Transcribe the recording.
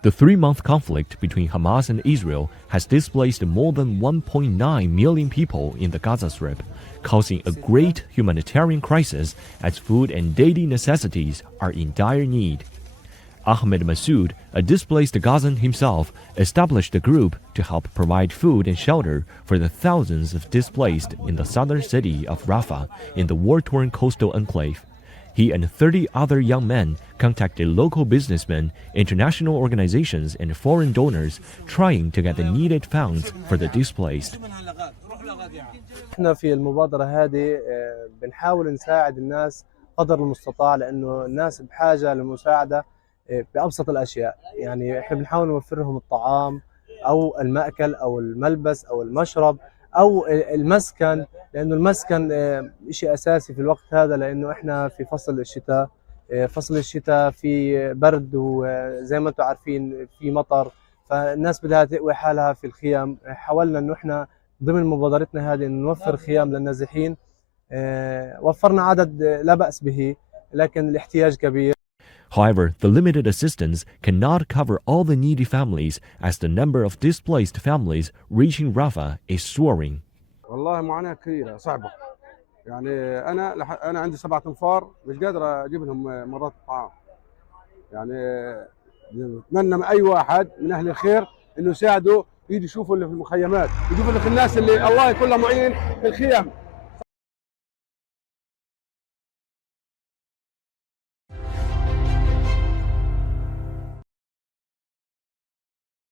The 3-month conflict between Hamas and Israel has displaced more than 1.9 million people in the Gaza Strip, causing a great humanitarian crisis as food and daily necessities are in dire need. Ahmed Massoud, a displaced Gazan himself, established a group to help provide food and shelter for the thousands of displaced in the southern city of Rafah in the war-torn coastal enclave. He and 30 other young men contacted local businessmen, international organizations, and foreign donors, trying to get the needed funds for the displaced. احنا في المبادرة هذه بنحاول نساعد الناس قدر المستطاع، لأنه الناس بحاجة لمساعدة بأبسط الأشياء. يعني احنا بنحاول نوفر لهم الطعام أو المأكل أو الملبس أو المشرب أو المسكن، لأنه المسكن شيء أساسي في الوقت هذا، لأنه احنا في فصل الشتاء. فصل الشتاء في برد، وزي ما انتم عارفين في مطر، فالناس بدها تقوي حالها في الخيام. حاولنا انه احنا ضمن مبادرتنا هذه نوفر خيام للنازحين. وفرنا عدد لا بأس به، لكن الاحتياج كبير. However, the limited assistance cannot cover all the needy families as the number of displaced families reaching Rafah is soaring. والله معاناة كثيرة صعبة. يعني أنا عندي 7 أنفار، مش قادر أجيب لهم مرات الطعام. يعني نتمنى من أي واحد من أهل الخير إنه يساعدوا، يجي يشوفوا اللي في المخيمات، يشوفوا اللي في الناس اللي الله يكون له معين في الخيم.